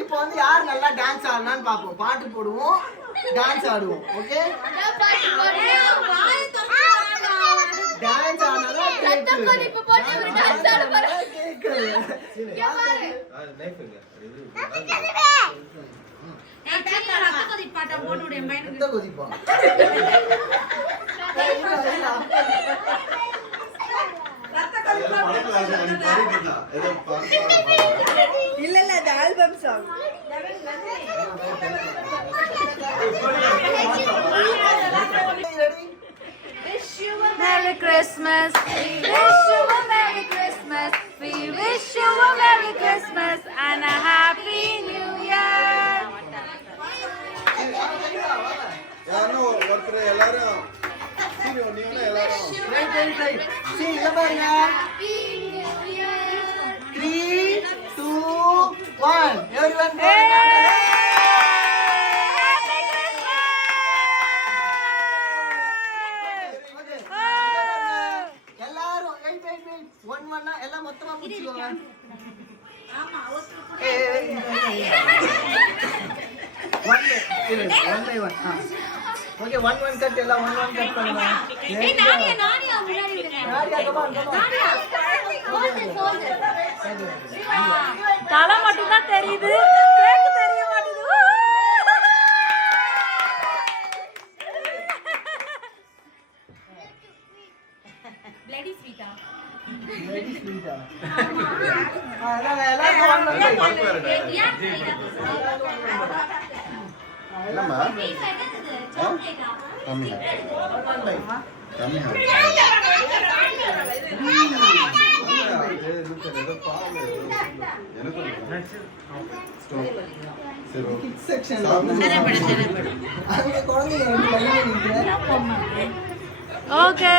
இப்போ வந்து யார் நல்லா டான்ஸ் ஆடுனான்னு பாப்போம். பாட்டு போடுவோம், டான்ஸ் ஆடுவோம். ஓகே, டான்ஸ் ஆனாதான் இல்ல இல்ல அது album song. Merry Christmas, wish you a Merry Christmas, we wish you a Merry Christmas and a Happy New Year. யாரோ ஒருத்தர் எல்லாரும் சீரியோ நீங்க எல்லாரும் see இங்க பாருங்க. 3 2 1 everyone go. எல்லாம் மொத்தமா புடிச்சுக்கோங்க. ஆமா ஓகே 1 கட் எல்லாம் 1 கட் பண்ணுங்க. ஏய் நானியா முன்னாடி விடுங்க. நானியா கமான் தலை மட்டும் தான் தெரியுது, கேக் தெரிய மாட்டேங்குது. பிளடி ஸ்வீட்டா ஓகே